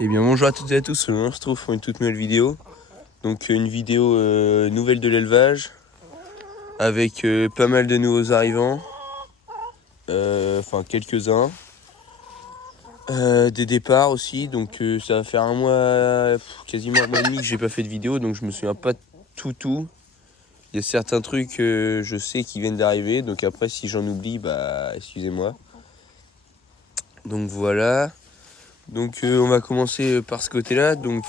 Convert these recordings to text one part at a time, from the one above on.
Eh bien bonjour à toutes et à tous, on se retrouve pour une toute nouvelle vidéo. Donc une vidéo nouvelle de l'élevage avec pas mal de nouveaux arrivants, enfin quelques-uns. Des départs aussi, donc ça va faire un mois, quasiment un mois et demi que j'ai pas fait de vidéo, donc je me souviens pas de tout. Il y a certains trucs je sais qui viennent d'arriver, donc après si j'en oublie, bah excusez-moi. Donc voilà. Donc on va commencer par ce côté-là. Donc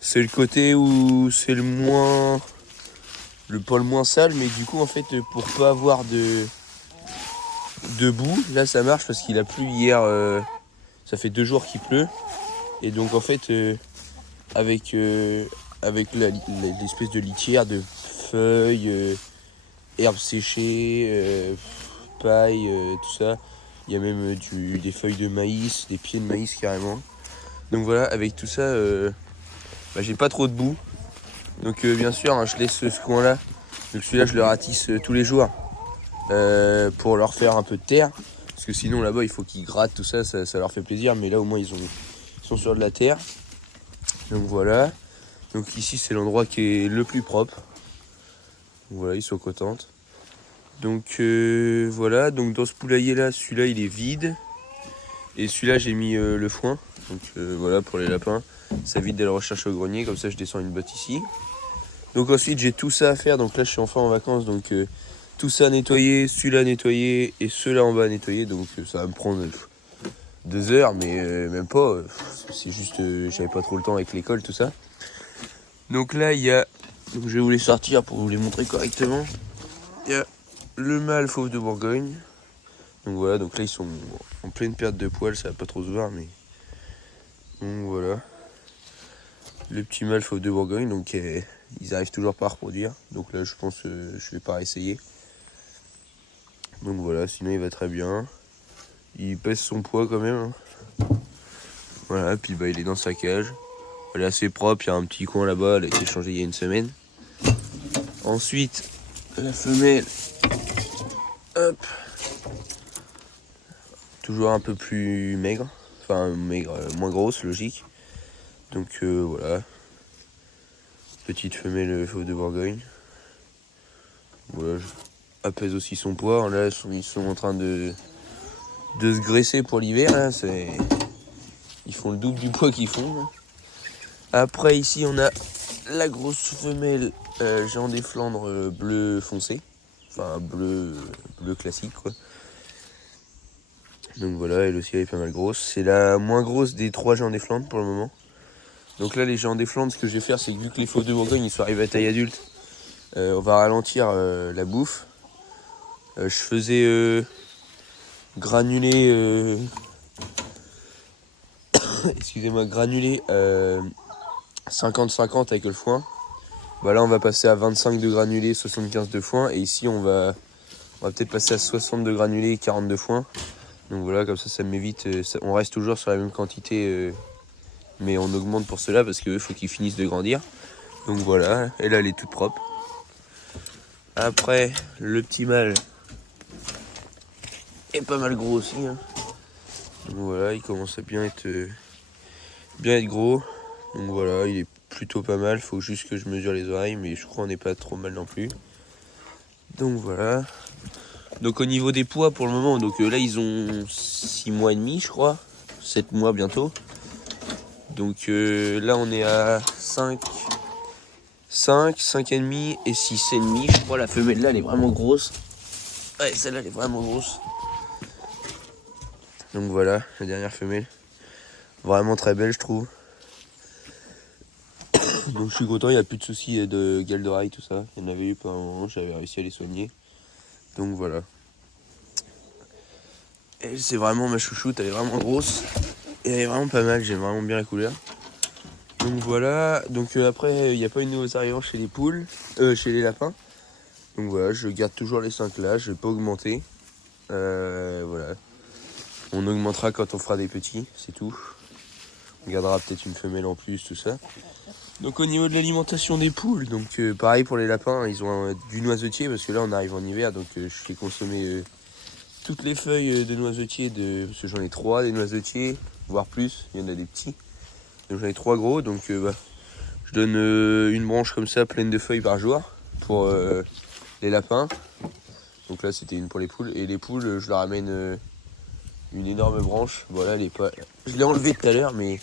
c'est le côté où c'est pas le moins sale, mais du coup en fait pour pas avoir de boue, là ça marche parce qu'il a plu hier. Ça fait 2 jours qu'il pleut, et donc en fait avec l'espèce de litière de feuilles, herbes séchées, paille, tout ça. Il y a même des feuilles de maïs, des pieds de maïs carrément. Donc voilà, avec tout ça, j'ai pas trop de boue. Donc bien sûr, hein, je laisse ce coin-là. Donc celui-là, je le ratisse tous les jours pour leur faire un peu de terre. Parce que sinon, là-bas, il faut qu'ils grattent tout ça, ça leur fait plaisir. Mais là, au moins, ils sont sur de la terre. Donc voilà. Donc ici, c'est l'endroit qui est le plus propre. Donc, voilà, ils sont contents. Donc voilà. Donc dans ce poulailler-là, celui-là, il est vide. Et celui-là, j'ai mis le foin. Donc voilà, pour les lapins. Ça évite d'aller rechercher au grenier. Comme ça, je descends une botte ici. Donc ensuite j'ai tout ça à faire, donc là je suis enfin en vacances, donc tout ça à nettoyer, celui-là à nettoyer et ceux-là en bas à nettoyer, donc ça va me prendre 2 heures, mais même pas, c'est juste j'avais pas trop le temps avec l'école, tout ça. Donc là il y a, donc je vais vous les sortir pour vous les montrer correctement. Il y a le mâle fauve de Bourgogne, donc voilà, donc là ils sont en pleine perte de poils, ça va pas trop se voir, mais donc voilà. Le petit mâle fauve de Bourgogne, donc ils arrivent toujours pas à reproduire, donc là je pense je vais pas essayer. Donc voilà, sinon il va très bien. Il pèse son poids quand même. Voilà, puis bah il est dans sa cage. Elle est assez propre, il y a un petit coin là-bas, elle a été changée il y a une semaine. Ensuite, la femelle, hop, toujours un peu plus maigre. Enfin maigre, moins grosse, logique. Donc voilà. Petite femelle fauve de Bourgogne. Voilà, elle pèse aussi son poids. Là, ils sont en train de se graisser pour l'hiver. Ils font le double du poids qu'ils font. Là. Après, ici, on a la grosse femelle géant des Flandres bleu foncé. Enfin, bleu classique, quoi. Donc voilà, elle aussi, elle est pas mal grosse. C'est la moins grosse des 3 géants des Flandres pour le moment. Donc là, les géants des Flandres, ce que je vais faire, c'est que vu que les fauves de Bourgogne, ils sont arrivés à taille adulte, on va ralentir la bouffe. Je faisais granuler... excusez-moi, granuler 50-50 avec le foin. Bah là on va passer à 25 de granulés, 75 de foin. Et ici on va peut-être passer à 60 de granulés et 40 de foin. Donc voilà, comme ça m'évite. On reste toujours sur la même quantité, mais on augmente pour cela parce qu'il faut qu'ils finissent de grandir. Donc voilà, et là elle est toute propre. Après, le petit mâle est pas mal gros aussi. Hein. Donc voilà, il commence à bien être gros. Donc voilà, il est plutôt pas mal. Faut juste que je mesure les oreilles, mais je crois qu'on n'est pas trop mal non plus. Donc voilà. Donc au niveau des poids pour le moment, donc là ils ont 6 mois et demi je crois, 7 mois bientôt. Donc là on est à 5 et demi et 6 et demi. Je crois la femelle là elle est vraiment grosse. Ouais, celle-là elle est vraiment grosse. Donc voilà, la dernière femelle. Vraiment très belle je trouve. Donc je suis content, il n'y a plus de soucis de gale d'oreille, tout ça. Il y en avait eu pendant un moment, j'avais réussi à les soigner. Donc voilà. Et c'est vraiment ma chouchoute, elle est vraiment grosse. Et elle est vraiment pas mal, j'aime vraiment bien la couleur. Donc voilà, donc après il n'y a pas une nouveaux arrivants chez les poules, chez les lapins. Donc voilà, je garde toujours les 5 là, je vais pas augmenter. Voilà. On augmentera quand on fera des petits, c'est tout. On gardera peut-être une femelle en plus, tout ça. Donc au niveau de l'alimentation des poules, donc pareil pour les lapins, ils ont du noisetier parce que là on arrive en hiver, donc je fais consommer toutes les feuilles de noisetier, parce que j'en ai 3 des noisetiers. voire plus. Il y en a des petits. Donc j'en ai 3 gros, donc je donne une branche comme ça pleine de feuilles par jour pour les lapins. Donc là c'était une pour les poules. Et les poules, je leur amène une énorme branche. Voilà, elle est pas. Je l'ai enlevée tout à l'heure, mais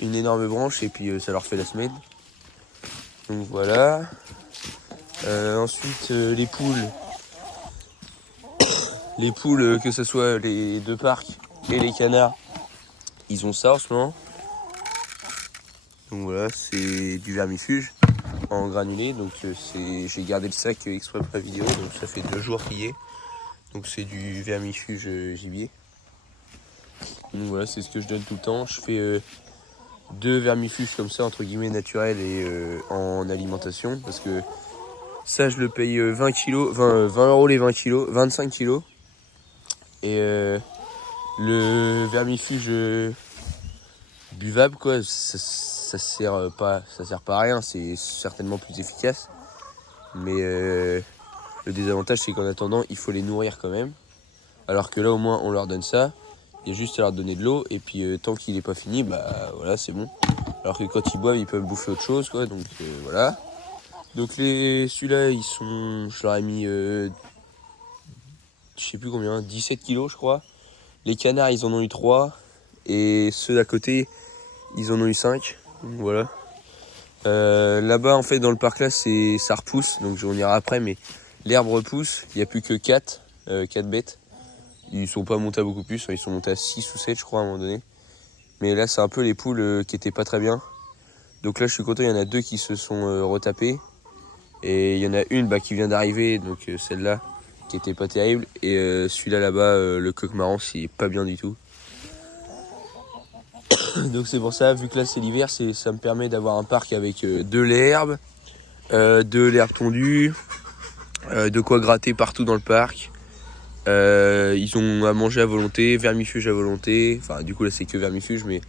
une énorme branche et puis ça leur fait la semaine. Donc voilà. Ensuite les poules. Les poules, que ce soit les deux parcs et les canards, ils ont ça en ce moment. Donc voilà, c'est du vermifuge en granulé. Donc j'ai gardé le sac exprès pour la vidéo. Donc ça fait 2 jours qu'il y est. Donc c'est du vermifuge gibier. Donc voilà, c'est ce que je donne tout le temps. Je fais 2 vermifuges comme ça, entre guillemets naturels et en alimentation. Parce que ça, je le paye 20 kilos, 20 euros les 20 kilos, 25 kilos. Et le vermifuge buvable, quoi, ça sert pas à rien, c'est certainement plus efficace. Mais le désavantage, c'est qu'en attendant, il faut les nourrir quand même. Alors que là, au moins, on leur donne ça. Il y a juste à leur donner de l'eau. Et puis, tant qu'il n'est pas fini, bah voilà, c'est bon. Alors que quand ils boivent, ils peuvent bouffer autre chose, quoi. Donc voilà. Donc celui-là, ils sont, je leur ai mis, je sais plus combien, 17 kilos, je crois. Les canards, ils en ont eu 3. Et ceux d'à côté, ils en ont eu 5. Donc voilà. Là-bas, en fait, dans le parc là, ça repousse. Donc on ira après, mais l'herbe repousse. Il n'y a plus que 4 bêtes. Ils sont pas montés à beaucoup plus. Ils sont montés à 6 ou 7, je crois, à un moment donné. Mais là, c'est un peu les poules qui étaient pas très bien. Donc là, je suis content. Il y en a 2 qui se sont retapées. Et il y en a une qui vient d'arriver. Donc celle-là, qui était pas terrible. Et celui-là, là-bas, le coq marron, il est pas bien du tout. Donc c'est pour ça, vu que là c'est l'hiver, ça me permet d'avoir un parc avec de l'herbe tondue, de quoi gratter partout dans le parc. Ils ont à manger à volonté, vermifuge à volonté, enfin du coup là c'est que vermifuge, mais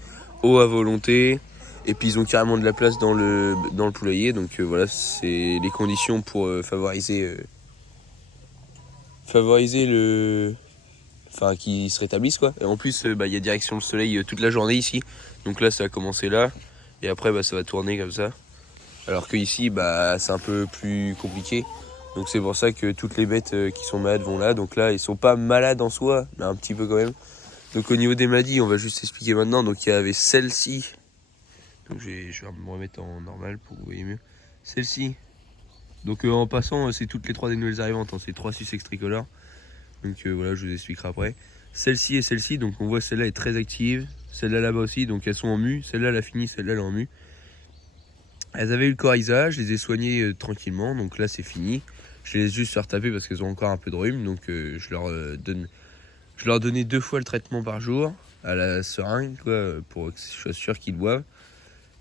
eau à volonté. Et puis ils ont carrément de la place dans le poulailler, donc voilà, c'est les conditions pour favoriser le... Enfin, qu'ils se rétablissent, quoi. Et en plus, il y a direction le soleil toute la journée ici. Donc là, ça a commencé là. Et après, ça va tourner comme ça. Alors que ici, c'est un peu plus compliqué. Donc c'est pour ça que toutes les bêtes qui sont malades vont là. Donc là, ils sont pas malades en soi, mais un petit peu quand même. Donc au niveau des maladies, on va juste expliquer maintenant. Donc il y avait celle-ci. Donc je vais me remettre en normal pour que vous voyez mieux. Celle-ci. Donc en passant, c'est toutes les 3 des nouvelles arrivantes. Hein. C'est 3 Sussex tricolores. Donc voilà, je vous expliquerai après. Celle-ci et celle-ci, donc on voit celle-là est très active. Celle-là là-bas aussi, donc elles sont en mue. Celle-là elle a fini, celle-là elle est en mue. Elles avaient eu le coryza, je les ai soignées tranquillement, donc là c'est fini. Je les laisse juste faire taper parce qu'elles ont encore un peu de rhume, donc je leur donnais 2 fois le traitement par jour à la seringue, quoi, pour que je sois sûr qu'ils boivent.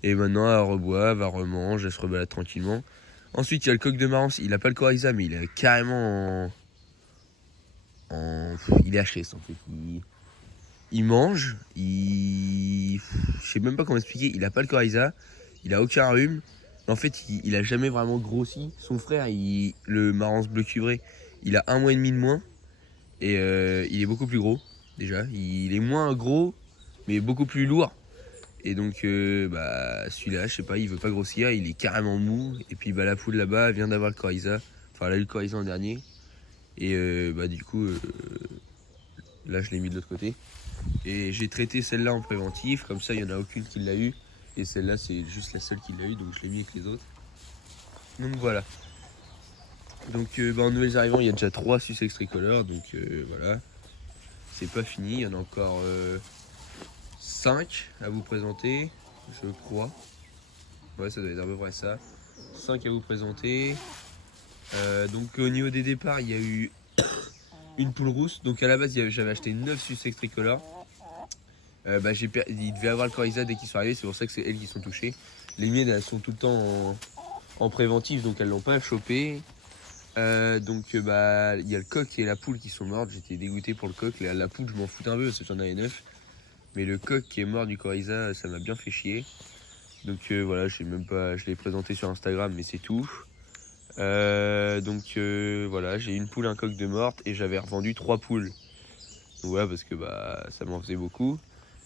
Et maintenant elles reboivent, elles remangent, elles se rebaladent tranquillement. Ensuite il y a le coq de Marance, il a pas le coryza, mais il est carrément il est HS en fait. Il mange, je sais même pas comment expliquer, il a pas le coryza, il a aucun rhume. En fait, il a jamais vraiment grossi. Son frère, le Marance bleu cuivré, il a 1 mois et demi de moins. Et il est beaucoup plus gros, déjà. Il est moins gros, mais beaucoup plus lourd. Et donc, celui-là, je sais pas, il veut pas grossir, il est carrément mou. Et puis, la poule là-bas vient d'avoir le coryza. Enfin, elle a eu le coryza l'an dernier. Et du coup, là, je l'ai mis de l'autre côté. Et j'ai traité celle-là en préventif, comme ça il n'y en a aucune qui l'a eu. Et celle-là c'est juste la seule qui l'a eu, donc je l'ai mis avec les autres. Donc voilà. Donc en nouvelles arrivants il y a déjà 3 Sussex tricolores, donc voilà. C'est pas fini, il y en a encore 5 à vous présenter, je crois. Ouais, ça doit être à peu près ça. 5 à vous présenter. Donc au niveau des départs, il y a eu une poule rousse. Donc à la base j'avais acheté 9 Sussex tricolores. Il devait avoir le coryza dès qu'ils sont arrivés, c'est pour ça que c'est elles qui sont touchées. Les miennes elles sont tout le temps en préventif, donc elles l'ont pas chopé. Il y a le coq et la poule qui sont mortes, j'étais dégoûté pour le coq. La poule je m'en fous un peu parce que j'en avais 9. Mais le coq qui est mort du coryza, ça m'a bien fait chier. Donc voilà, je l'ai présenté sur Instagram, mais c'est tout. Voilà, j'ai une poule, un coq de morte et j'avais revendu 3 poules. Donc voilà, parce que ça m'en faisait beaucoup.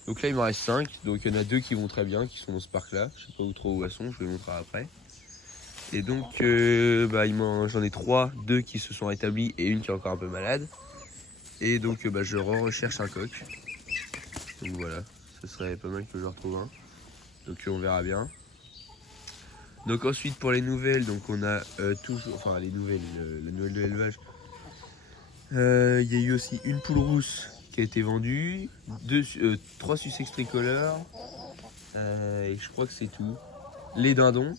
Donc là il m'en reste 5, donc il y en a 2 qui vont très bien, qui sont dans ce parc là. Je sais pas où trop où elles sont, je vais vous montrer après. Et donc j'en ai 3, 2 qui se sont rétablis et une qui est encore un peu malade. Et donc je recherche un coq. Donc voilà, ce serait pas mal que je retrouve un. Donc on verra bien. Donc ensuite pour les nouvelles, donc on a toujours, enfin les nouvelles, la nouvelle de l'élevage. Il y a eu aussi une poule rousse qui a été vendue, 3 Sussex tricolores, et je crois que c'est tout. Les dindons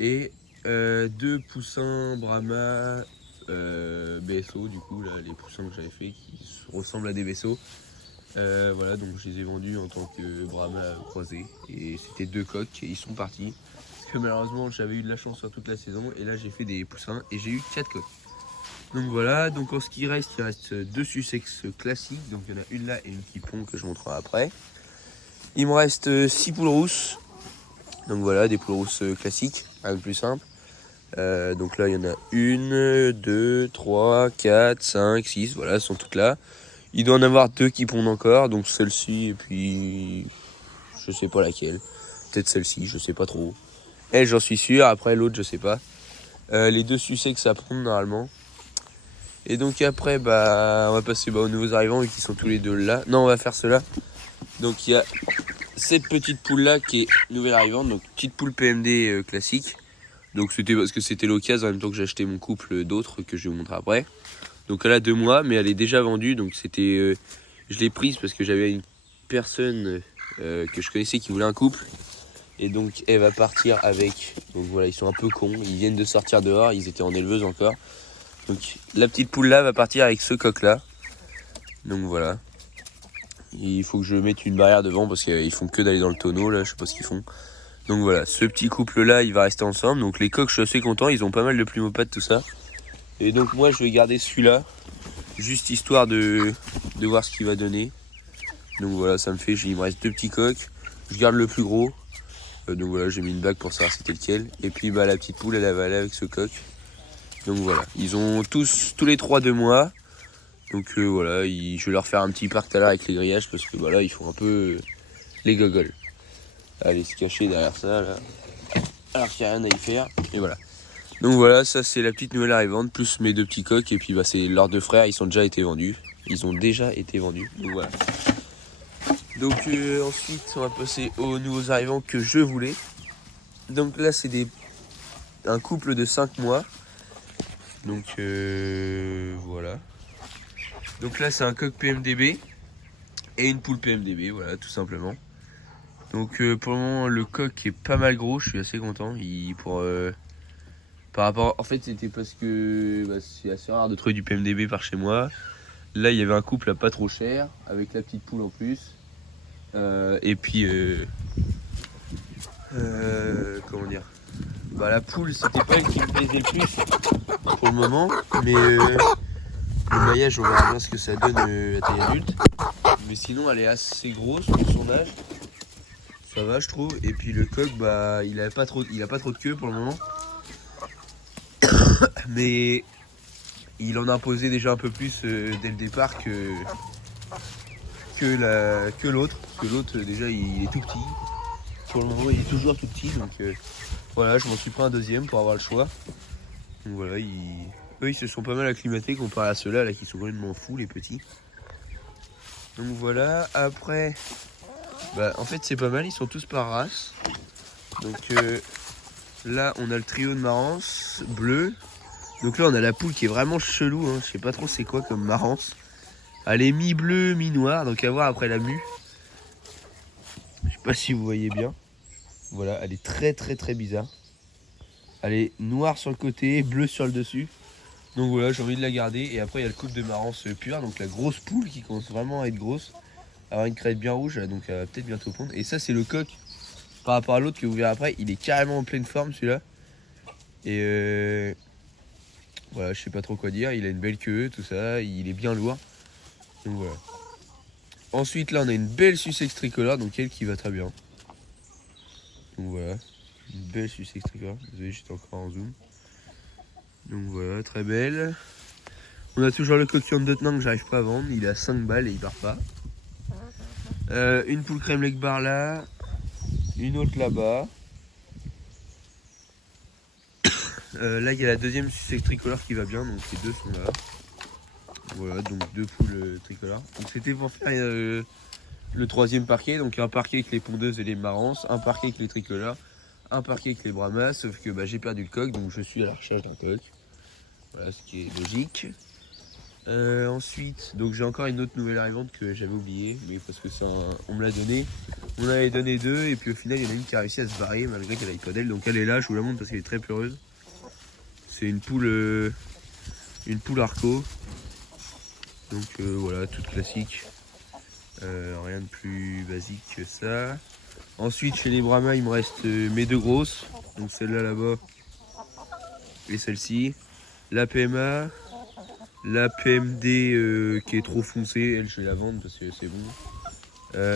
et 2 poussins Brahma BSO, du coup là les poussins que j'avais fait qui ressemblent à des vaisseaux. Voilà, donc je les ai vendus en tant que Brahma croisé et c'était 2 coqs et ils sont partis. Parce que malheureusement j'avais eu de la chance sur toute la saison et là j'ai fait des poussins et j'ai eu 4 coqs. Donc voilà, donc en ce qui reste, il reste 2 Sussex classiques. Donc il y en a une là et une qui pond que je montrerai après. Il me reste 6 poules rousses. Donc voilà, des poules rousses classiques, un peu plus simple. Donc là il y en a 1, 2, 3, 4, 5, 6, voilà, elles sont toutes là. Il doit en avoir 2 qui pondent encore, donc celle-ci et puis je sais pas laquelle. Peut-être celle-ci, je sais pas trop. Elle j'en suis sûr, après l'autre je sais pas. Les 2 Sussex ça pond normalement. Et donc après, on va passer aux nouveaux arrivants qui sont tous les 2 là. Non, on va faire cela. Donc il y a cette petite poule là qui est nouvelle arrivante, donc petite poule PMD classique. Donc c'était parce que c'était l'occasion en même temps que j'ai acheté mon couple d'autres que je vais vous montrer après. Donc elle a 2 mois, mais elle est déjà vendue. Donc c'était, je l'ai prise parce que j'avais une personne que je connaissais qui voulait un couple. Et donc elle va partir avec. Donc voilà, ils sont un peu cons. Ils viennent de sortir dehors, ils étaient en éleveuse encore. Donc la petite poule là va partir avec ce coq là. Donc voilà. Il faut que je mette une barrière devant parce qu'ils font que d'aller dans le tonneau là, je sais pas ce qu'ils font. Donc voilà, ce petit couple là il va rester ensemble. Donc les coqs je suis assez content, ils ont pas mal de plumes aux pattes tout ça. Et donc moi je vais garder celui-là. Juste histoire de voir ce qu'il va donner. Donc voilà, ça me fait, il me reste 2 petits coqs. Je garde le plus gros. Donc voilà, j'ai mis une bague pour savoir c'était lequel. Et puis la petite poule elle va aller avec ce coq. Donc voilà, ils ont tous les 3 2 mois. Donc voilà, je vais leur faire un petit parc tout à l'heure avec les grillages parce que voilà, ils font un peu les gogoles. Allez se cacher derrière ça là. Alors qu'il n'y a rien à y faire. Et voilà. Donc voilà, ça c'est la petite nouvelle arrivante, plus mes 2 petits coqs. Et puis c'est leurs 2 frères, ils ont déjà été vendus. Donc voilà. Donc ensuite, on va passer aux nouveaux arrivants que je voulais. Donc là, c'est un couple de 5 mois. Donc voilà. Donc là, c'est un coq PMDB et une poule PMDB, voilà, tout simplement. Donc pour le moment, le coq est pas mal gros, je suis assez content. Par rapport, en fait, c'était parce que c'est assez rare de trouver du PMDB par chez moi. Là, il y avait un couple à pas trop cher, avec la petite poule en plus. Et puis, comment dire, la poule, c'était pas elle qui me plaisait le plus pour le moment, mais le maillage, on verra bien ce que ça donne à taille adulte. Mais sinon, elle est assez grosse pour son âge. Ça va, je trouve. Et puis le coq, il a pas trop de queue pour le moment. Mais il en a imposé déjà un peu plus dès le départ que l'autre. Parce que l'autre, déjà, il est tout petit. Pour le moment, il est toujours tout petit. Donc voilà, je m'en suis pris un deuxième pour avoir le choix. Donc voilà, eux, ils se sont pas mal acclimatés comparé à ceux-là là, qui sont complètement fous, les petits. Donc voilà, après, en fait, c'est pas mal, ils sont tous par race. Donc là, on a le trio de marrance bleu. Donc là, on a la poule qui est vraiment chelou. Je sais pas trop c'est quoi comme marrance. Elle est mi-bleu, mi-noir. Donc à voir après la mue. Je sais pas si vous voyez bien. Voilà, elle est très très très bizarre. Elle est noire sur le côté, bleue sur le dessus. Donc voilà, j'ai envie de la garder. Et après, il y a le couple de marrance pure. Donc la grosse poule qui commence vraiment à être grosse. Avoir une crête bien rouge. Donc elle va peut-être bientôt pondre. Et ça, c'est le coq. Par rapport à l'autre que vous verrez après, il est carrément en pleine forme celui-là. Et voilà, je sais pas trop quoi dire. Il a une belle queue, tout ça. Il est bien lourd. Donc voilà. Ensuite, là, on a une belle Sussex tricolore. Donc elle qui va très bien. Donc voilà. Une belle Sussex tricolore. Désolé, j'étais encore en zoom. Donc voilà, très belle. On a toujours le coquillon de Tottenham que j'arrive pas à vendre. Il est à 5 balles et il part pas. Une poule crème leg bar là, une autre là-bas. Là il y a la deuxième Sussex tricolore qui va bien, donc les deux sont là. Voilà, donc deux poules tricolores. Donc c'était pour faire le troisième parquet, donc un parquet avec les pondeuses et les marances, un parquet avec les tricolores, un parquet avec les brahmas, sauf que j'ai perdu le coq, donc je suis à la recherche d'un coq. Voilà, ce qui est logique. Ensuite, donc j'ai encore une autre nouvelle arrivante que j'avais oubliée, mais parce que on me l'a donné. On en avait donné deux, et puis au final, il y en a une qui a réussi à se barrer malgré qu'elle n'avait pas d'aile. Donc elle est là, je vous la montre parce qu'elle est très peureuse. C'est une poule arco. Donc voilà, toute classique. Rien de plus basique que ça. Ensuite, chez les brahmas, il me reste mes deux grosses. Donc celle-là là-bas et celle-ci. La PMA. La PMD qui est trop foncée, elle je vais la vendre parce que c'est bon.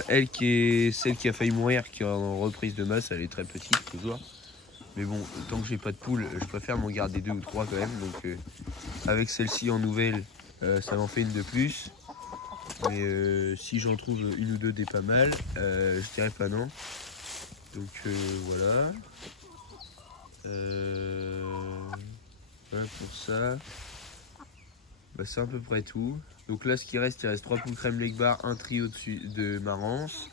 Elle qui est celle qui a failli mourir, qui est en reprise de masse, elle est très petite toujours. Mais bon, tant que j'ai pas de poule, je préfère m'en garder deux ou trois quand même. Donc avec celle-ci en nouvelle, ça m'en fait une de plus. Mais si j'en trouve une ou deux des pas mal, je dirais pas non. Donc voilà. Voilà pour ça. C'est à peu près tout. Donc là, ce qui reste, il reste 3 poules crème leg bar, un trio de marance,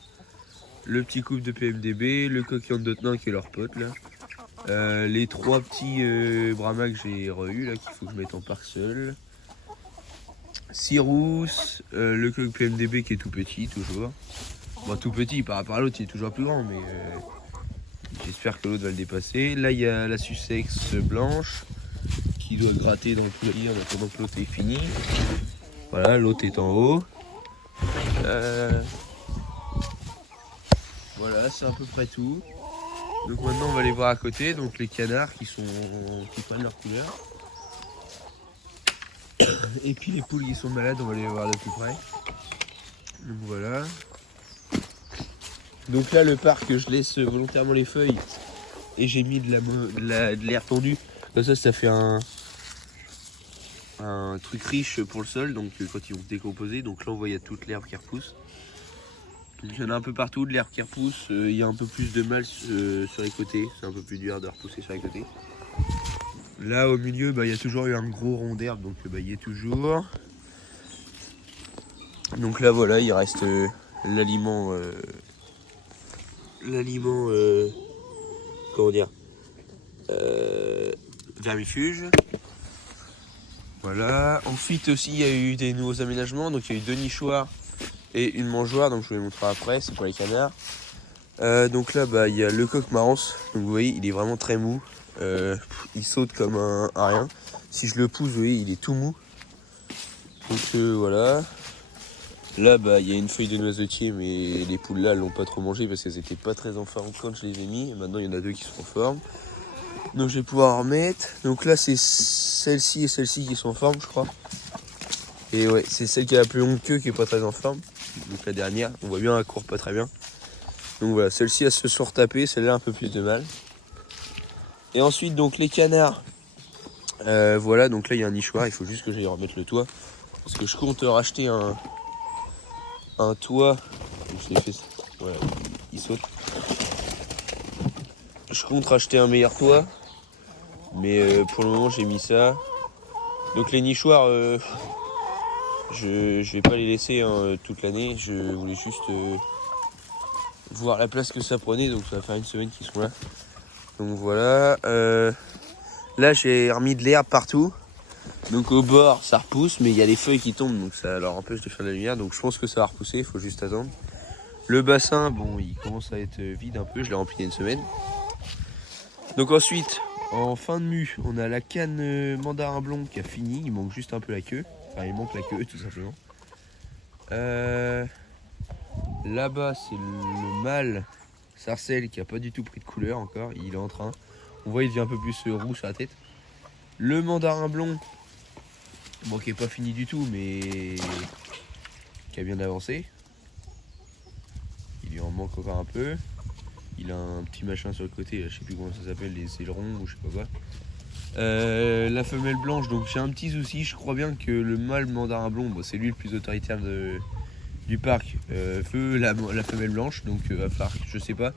le petit couple de PMDB, le coquillon de Dotnan qui est leur pote là. Les 3 petits brahmas que j'ai re-eu là, qu'il faut que je mette en parc seul. 6 rousses, le coq PMDB qui est tout petit toujours. Bon, tout petit par rapport à l'autre, il est toujours plus grand, mais j'espère que l'autre va le dépasser. Là, il y a la Sussex blanche qui doit gratter dans le poulailler en attendant que l'autre est fini. Voilà, l'autre est en haut. Voilà, c'est à peu près tout. Donc maintenant on va aller voir à côté, donc les canards qui prennent leur couleur. Et puis les poules qui sont malades, on va aller voir de plus près. Donc voilà. Donc là le parc, je laisse volontairement les feuilles et j'ai mis de l'air tendu. Comme ça fait un truc riche pour le sol, donc quand ils vont se décomposer. Donc là on voit il y a toute l'herbe qui repousse. Donc il y en a un peu partout de l'herbe qui repousse, il y a un peu plus de mal sur les côtés, c'est un peu plus dur de repousser sur les côtés. Là au milieu il y a toujours eu un gros rond d'herbe, donc il y est toujours. Donc là voilà, il reste l'aliment, comment dire, vermifuge. Voilà, ensuite aussi il y a eu des nouveaux aménagements, donc il y a eu 2 nichoirs et une mangeoire, donc je vous les montrerai après, c'est pour les canards. Donc là il y a le coq marance, donc vous voyez il est vraiment très mou, il saute comme un rien. Si je le pousse vous voyez il est tout mou. Donc voilà. Là il y a une feuille de noisetier, mais les poules là elles l'ont pas trop mangé parce qu'elles étaient pas très en forme quand je les ai mis. Et maintenant il y en a 2 qui sont en forme. Donc je vais pouvoir en remettre. Donc là c'est celle-ci et celle-ci qui sont en forme je crois. Et ouais, c'est celle qui a la plus longue queue qui est pas très en forme. Donc la dernière, on voit bien elle court pas très bien. Donc voilà, celle-ci elle se sont retapées, celle-là un peu plus de mal. Et ensuite donc les canards. Voilà, donc là il y a un nichoir, il faut juste que j'aille remettre le toit. Parce que je compte racheter un toit. Je l'ai fait. Voilà, il saute. Je compte racheter un meilleur toit. Mais pour le moment j'ai mis ça. Donc les nichoirs, je vais pas les laisser toute l'année. Je voulais juste voir la place que ça prenait. Donc ça va faire une semaine qu'ils sont là. Donc voilà. Là j'ai remis de l'herbe partout. Donc au bord ça repousse, mais il y a les feuilles qui tombent, donc ça leur empêche de faire de la lumière. Donc je pense que ça va repousser, il faut juste attendre. Le bassin, bon il commence à être vide un peu, je l'ai rempli il y a une semaine. Donc ensuite, en fin de mue, on a la canne mandarin blond qui a fini, il manque juste un peu la queue. Enfin il manque la queue tout simplement. Là-bas c'est le mâle sarcelle qui a pas du tout pris de couleur encore, il est en train. On voit il devient un peu plus roux sur la tête. Le mandarin blond, bon qui est pas fini du tout mais qui a bien avancé. Il lui en manque encore un peu. Il a un petit machin sur le côté, je sais plus comment ça s'appelle, les ailerons ou je sais pas quoi. La femelle blanche, donc j'ai un petit souci, je crois bien que le mâle mandarin blond, c'est lui le plus autoritaire du parc, veut la femelle blanche, donc va falloir, je sais pas.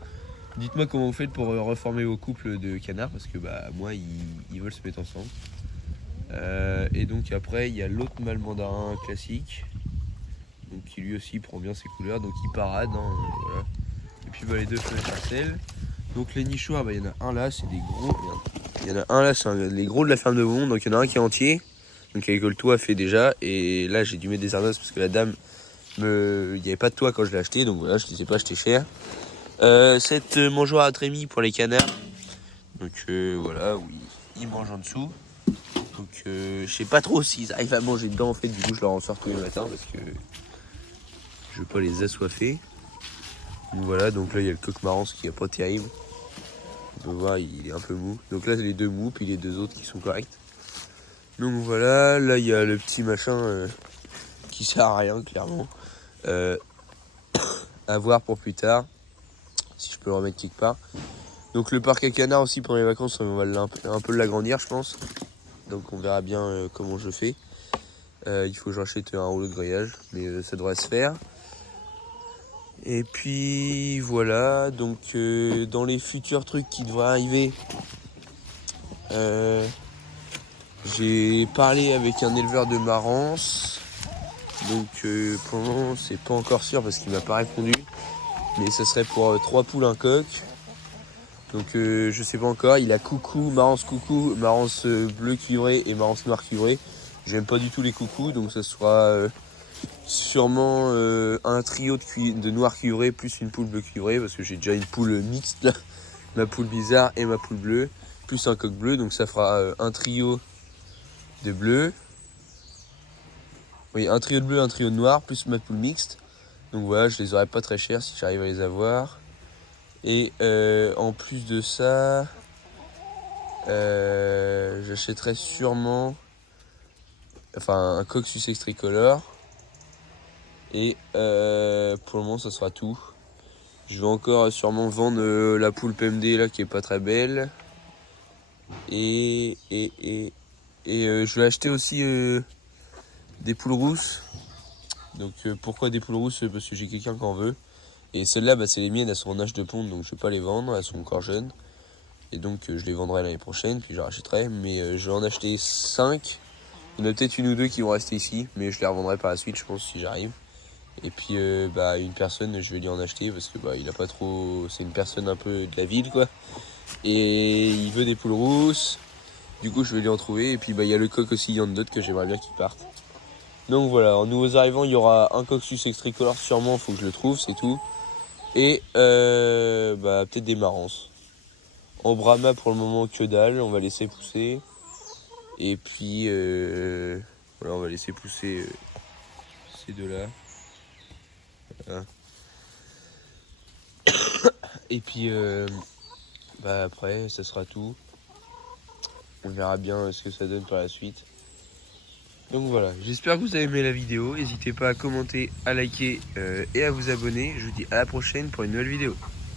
Dites-moi comment vous faites pour reformer vos couples de canards, parce que bah moi ils veulent se mettre ensemble. Et donc après il y a l'autre mâle mandarin classique, donc qui lui aussi prend bien ses couleurs, donc il parade, hein, voilà. Et puis bah, les deux femelles parcelles. Donc les nichoirs, bah, il y en a un là, c'est des gros. Il y en a un là, c'est les gros de la ferme de Beaumont, donc il y en a un qui est entier, donc avec le toit fait déjà, et là j'ai dû mettre des ardoises parce que la dame, il n'y avait pas de toit quand je l'ai acheté, donc voilà, je ne les ai pas acheté cher. Cette mangeoire à trémies pour les canards, donc voilà, où ils mangent en dessous. Donc je sais pas trop s'ils arrivent à manger dedans en fait, du coup je leur en sors tous les matins parce que je veux pas les assoiffer. Donc voilà, donc là il y a le coq marrance qui est pas terrible. On peut voir, il est un peu mou. Donc là c'est les deux mous, puis les deux autres qui sont corrects. Donc voilà, là il y a le petit machin qui sert à rien clairement. À voir pour plus tard, si je peux le remettre quelque part. Donc le parc à canards aussi pendant les vacances, on va un peu l'agrandir je pense. Donc on verra bien comment je fais. Il faut que j'achète un rouleau de grillage, mais ça devrait se faire. Et puis voilà, donc dans les futurs trucs qui devraient arriver, j'ai parlé avec un éleveur de marrance. Donc pour le moment c'est pas encore sûr parce qu'il m'a pas répondu. Mais ça serait pour 3 poules, un coq. Donc je sais pas encore, il a coucou, marrance bleu cuivré et marrance noire cuivré. J'aime pas du tout les coucous, donc ça sera sûrement un trio de noir cuivré plus une poule bleu cuivré, parce que j'ai déjà une poule mixte là, ma poule bizarre et ma poule bleue, plus un coq bleu, donc ça fera un trio de bleu. Oui, un trio de bleu, un trio de noir, plus ma poule mixte. Donc voilà, je les aurai pas très chers si j'arrive à les avoir. Et en plus de ça, j'achèterai sûrement un coq Sussex tricolore. Et pour le moment ça sera tout. Je vais encore sûrement vendre la poule PMD là qui est pas très belle. Et je vais acheter aussi des poules rousses. Donc pourquoi des poules rousses? Parce que j'ai quelqu'un qui en veut. Et celles-là, bah, c'est les miennes, elles sont en âge de ponte, donc je vais pas les vendre, elles sont encore jeunes. Et donc je les vendrai l'année prochaine, puis je rachèterai. Mais je vais en acheter 5. Il y en a peut-être une ou deux qui vont rester ici, mais je les revendrai par la suite, je pense, si j'arrive. Et puis une personne, je vais lui en acheter parce que il a pas trop. C'est une personne un peu de la ville quoi. Et il veut des poules rousses. Du coup je vais lui en trouver. Et puis il y a le coq aussi, il y en a d'autres que j'aimerais bien qu'il parte. Donc voilà, en nouveaux arrivants, il y aura un coq Sussex tricolore sûrement, faut que je le trouve, c'est tout. Et peut-être des marances. En Brahma pour le moment que dalle, on va laisser pousser. Et puis voilà, on va laisser pousser ces deux-là. Voilà. Et puis après ça sera tout. On verra bien ce que ça donne par la suite. Donc voilà, j'espère que vous avez aimé la vidéo. N'hésitez pas à commenter, à liker et à vous abonner. Je vous dis à la prochaine pour une nouvelle vidéo.